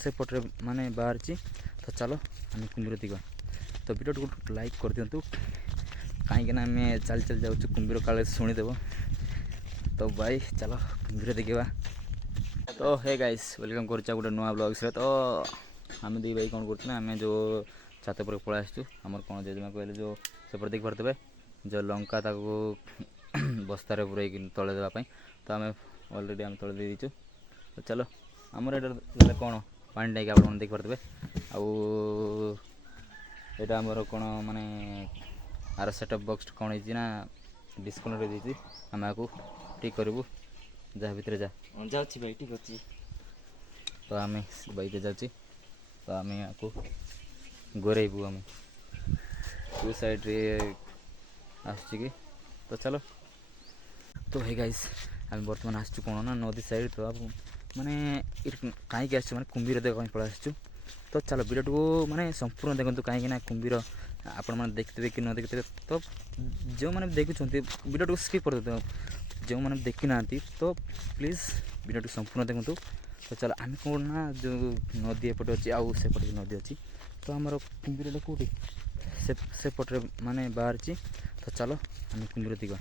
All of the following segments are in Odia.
ସେପଟରେ ମାନେ ବାହାରିଛି। ତ ଚାଲ ଆମେ କୁମ୍ଭୀର ଦେଖିବା। ତ ଭିଡ଼ିଓଟିକୁ ଲାଇକ୍ କରିଦିଅନ୍ତୁ, କାହିଁକିନା ଆମେ ଚାଲି ଚାଲି ଯାଉଛୁ, କୁମ୍ଭୀର କାଳେ ଶୁଣିଦେବ। ତ ଭାଇ ଚାଲ କୁମ୍ଭୀର ଦେଖିବା। ତ ହେ ଗାଇସ୍, ୱେଲକମ୍ କରୁଛୁ ଗୋଟେ ନୂଆ ବ୍ଲଗ୍ସରେ। ତ ଆମେ ଦୁଇ ଭାଇ କ'ଣ କରୁଛୁ ନା, ଆମେ ଯେଉଁ ଛାତ ଉପରେ ପଳାଇ ଆସିଛୁ। ଆମର କ'ଣ ଜେଜେମା କହିଲେ ଯେଉଁ ସେପଟେ ଦେଖିପାରୁଥିବେ ଯେଉଁ ଲଙ୍କା ତାକୁ ବସ୍ତାରେ ପୁରେଇକି ତଳେ ଦେବା ପାଇଁ। ତ ଆମେ ଅଲରେଡ଼ି ତଳେ ଦେଇ ଦେଇଛୁ। ତ ଚାଲ ଆମର ଏଇଟା କ'ଣ ପାଣି ଟାଙ୍କି ଆପଣମାନେ ଦେଖିପାରୁଥିବେ। ଆଉ ଏଇଟା ଆମର କ'ଣ ମାନେ ଆର ସେଟଅପ୍ ବକ୍ସ କ'ଣ ହେଇଛି ନା ଡିସକନେକ୍ଟ ହେଇଯାଇଛି। ଆମେ ଆକୁ ଠିକ୍ କରିବୁ। ଯାହା ଭିତରେ ଯାଉଛି ଭାଇ, ଠିକ୍ ଅଛି। ତ ଆମେ ବାଇକ୍ରେ ଯାଉଛି। ତ ଆମେ ଆକୁ ଗୋରେଇବୁ। ଆମେ କେଉଁ ସାଇଡ଼୍ରେ ଆସୁଛି କି? ତ ଚାଲ। ତ ହେ ଗାଇସ୍, ଆମେ ବର୍ତ୍ତମାନ ଆସିଛୁ କ'ଣ ନା ନଦୀ ସାଇଡ଼୍। ତ ମାନେ ଏଠି କାହିଁକି ଆସିଛୁ ମାନେ କୁମ୍ଭୀର ଦେଖିବା ପାଇଁ ପଳାଇ ଆସିଛୁ। ତ ଚାଲ ଭିଡ଼ିଓଟିକୁ ମାନେ ସମ୍ପୂର୍ଣ୍ଣ ଦେଖନ୍ତୁ, କାହିଁକିନା କୁମ୍ଭୀର ଆପଣମାନେ ଦେଖିଥିବେ କି ନ ଦେଖିଥିବେ। ତ ଯେଉଁମାନେ ଦେଖୁଛନ୍ତି ଭିଡ଼ିଓଟିକୁ ସ୍କିପ୍ କରିଦେବେ, ଯେଉଁମାନେ ଦେଖିନାହାନ୍ତି ତ ପ୍ଲିଜ୍ ଭିଡ଼ିଓଟି ସମ୍ପୂର୍ଣ୍ଣ ଦେଖନ୍ତୁ। ତ ଚାଲ ଆମେ କ'ଣ ନା ଯେଉଁ ନଦୀ ଏପଟେ ଅଛି ଆଉ ସେପଟେ ବି ନଦୀ ଅଛି। ତ ଆମର କୁମ୍ଭୀରଟା କେଉଁଠି ସେପଟରେ ମାନେ ବାହାରିଛି। ତ ଚାଲ ଆମେ କୁମ୍ଭୀର ଦେଖିବା।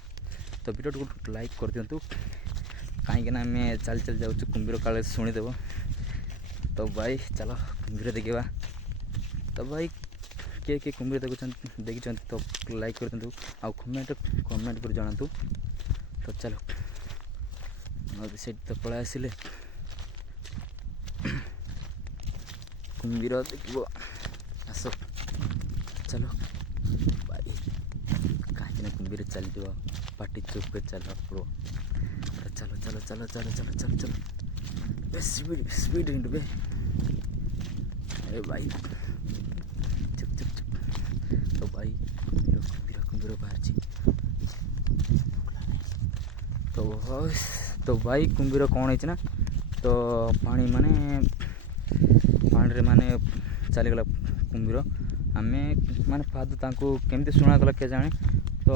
ତ ଭିଡ଼ିଓଟିକୁ ଲାଇକ୍ କରିଦିଅନ୍ତୁ, କାହିଁକିନା ଆମେ ଚାଲି ଚାଲି ଯାଉଛୁ, କୁମ୍ଭୀର କାଳେ ଶୁଣିଦେବ। ତ ଭାଇ ଚାଲ କୁମ୍ଭୀର ଦେଖିବା। ତ ଭାଇ କିଏ କିଏ କୁମ୍ଭୀର ଦେଖିଛନ୍ତି ତ ଲାଇକ୍ କରିଦିଅନ୍ତୁ, ଆଉ କମେଣ୍ଟ କରି ଜଣାନ୍ତୁ। ତ ଚାଲ ନଦୀ ସାଇଡ଼୍ ତ ପଳାଇ ଆସିଲେ, କୁମ୍ଭୀର ଦେଖିବ। ଆସ ଚାଲ ଭାଇ, କାହିଁକିନା କୁମ୍ଭୀର ଚାଲିଯିବ, ପାଟି ଚୁପ୍ କରି ଚାଲିବାକୁ ପଡ଼ିବ। ଚାଲ ଚାଲ ଚାଲ ଚାଲ ଚାଲ ଚାଲ ଚାଲ ସ୍ପିଡ୍ ଇଣ୍ଟୁ ବେ ଏ ଭାଇ, ଚୁପ୍ ଚୁପ୍ ଚୁପ୍। ତ ଭାଇ କୁମ୍ଭୀର ବାହାରିଛି। ତ ଭାଇ କୁମ୍ଭୀର କ'ଣ ହେଇଛି ନା, ତ ପାଣିରେ ମାନେ ଚାଲିଗଲା କୁମ୍ଭୀର। ଆମେ ମାନେ ପାଦ ତାଙ୍କୁ କେମିତି ଶୁଣାଗଲା କେଜାଣି। ତ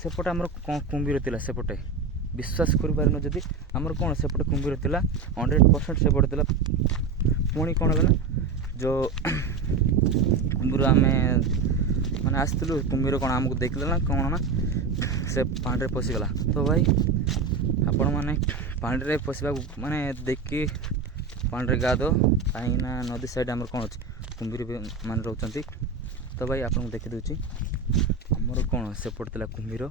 ସେପଟେ ଆମର କ'ଣ କୁମ୍ଭୀର ଥିଲା ସେପଟେ, ବିଶ୍ୱାସ କରିପାରିନ ଯଦି। ଆମର କ'ଣ ସେପଟେ କୁମ୍ଭୀର ଥିଲା, 100% ସେପଟେ ଥିଲା। ପୁଣି କ'ଣ ହେଲା ନା, ଯେଉଁ କୁମ୍ଭୀର ଆମେ ମାନେ ଆସିଥିଲୁ, କୁମ୍ଭୀର କ'ଣ ଆମକୁ ଦେଖିଲେ ନା କ'ଣ ନା ସେ ପାଣିରେ ପଶିଗଲା। ତ ଭାଇ ଆପଣମାନେ ପାଣିରେ ପଶିବାକୁ ମାନେ ଦେଖି ପାଣିରେ ଗାଧୋ, କାହିଁକିନା ନଦୀ ସାଇଡ଼୍ ଆମର କ'ଣ ଅଛି, କୁମ୍ଭୀର ମାନେ ରହୁଛନ୍ତି। ତ ଭାଇ ଆପଣଙ୍କୁ ଦେଖିଦେଉଛି, ଆମର କ'ଣ ସେପଟେ ଥିଲା କୁମ୍ଭୀର,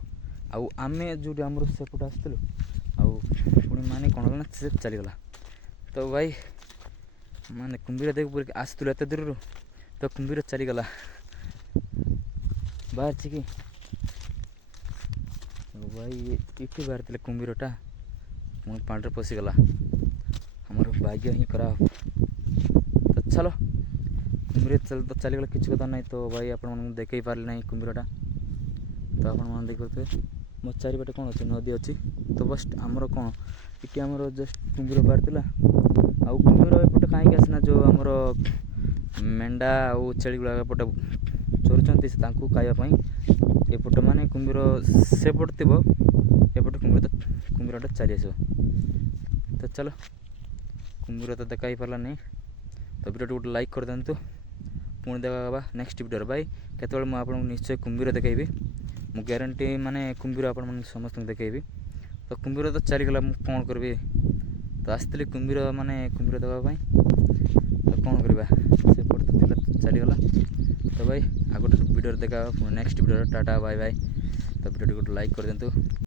ଆଉ ଆମେ ଯେଉଁଠି ଆମର ସେପଟେ ଆସିଥିଲୁ, ଆଉ ପୁଣି ମାନେ କ'ଣ ହେଲା ନା ସେ ଚାଲିଗଲା। ତ ଭାଇ ମାନେ କୁମ୍ଭୀର ଦେଖି ପୁରୀ ଆସିଥିଲୁ ଏତେ ଦୂରରୁ, ତ କୁମ୍ଭୀର ଚାଲିଗଲା। ବାହାରିଛି କି ଭାଇ, ଏଠି ବାହାରିଥିଲେ କୁମ୍ଭୀରଟା, ପୁଣି ପାଣିରେ ପଶିଗଲା। ଆମର ଭାଗ୍ୟ ହିଁ ଖରାପ। ତ ଚାଲ କୁମ୍ଭୀର ତ ଚାଲିଗଲା, କିଛି କଥା ନାହିଁ। ତ ଭାଇ ଆପଣମାନଙ୍କୁ ଦେଖାଇ ପାରିଲି ନାହିଁ କୁମ୍ଭୀରଟା। ତ ଆପଣମାନେ ଦେଖିପାରୁଥିବେ ମୋ ଚାରିପଟେ କ'ଣ ଅଛି, ନଦୀ ଅଛି। ତ ବସ୍ ଆମର କ'ଣ ଏଠି ଆମର ଜଷ୍ଟ କୁମ୍ଭୀର ବାହାରିଥିଲା। ଆଉ କୁମ୍ଭୀର ଏପଟେ କାହିଁକି ଆସିନା, ଯେଉଁ ଆମର ମେଣ୍ଢା ଆଉ ଛେଳି ଗୁଡ଼ାକ ଏପଟେ ଚରୁଛନ୍ତି ତାଙ୍କୁ ଖାଇବା ପାଇଁ। ଏପଟେ ମାନେ କୁମ୍ଭୀର ସେପଟେ ଥିବ, ଏପଟେ କୁମ୍ଭୀରଟା ଚାଲି ଆସିବ। ତ ଚାଲ କୁମ୍ଭୀର ତ ଦେଖା ହେଇପାରିଲା ନାହିଁ। ତ ଭିଡ଼ିଓଟି ଗୋଟେ ଲାଇକ୍ କରିଦିଅନ୍ତୁ, ପୁଣି ଦେଖା ହେବା ନେକ୍ସଟ ଭିଡ଼ିଓରେ। ଭାଇ କେତେବେଳେ ମୁଁ ଆପଣଙ୍କୁ ନିଶ୍ଚୟ କୁମ୍ଭୀର ଦେଖାଇବି, ମୁଁ ଗ୍ୟାରେଣ୍ଟି ମାନେ କୁମ୍ଭୀର ଆପଣମାନଙ୍କୁ ସମସ୍ତଙ୍କୁ ଦେଖାଇବି। ତ କୁମ୍ଭୀର ତ ଚାଲିଗଲା, ମୁଁ କ'ଣ କରିବି। ତ ଆସିଥିଲି କୁମ୍ଭୀର ଦେବା ପାଇଁ, ତ କ'ଣ କରିବା, ସେପଟେ ତ ଥିଲା ଚାଲିଗଲା। ତ ଭାଇ ଆଉ ଗୋଟେ ଭିଡ଼ିଓରେ ଦେଖା ହେବା, ପୁଣି ନେକ୍ସଟ ଭିଡ଼ିଓରେ। ଟାଟା ବାଇ ବାଇ। ତ ଭିଡ଼ିଓଟି ଗୋଟେ ଲାଇକ୍ କରିଦିଅନ୍ତୁ।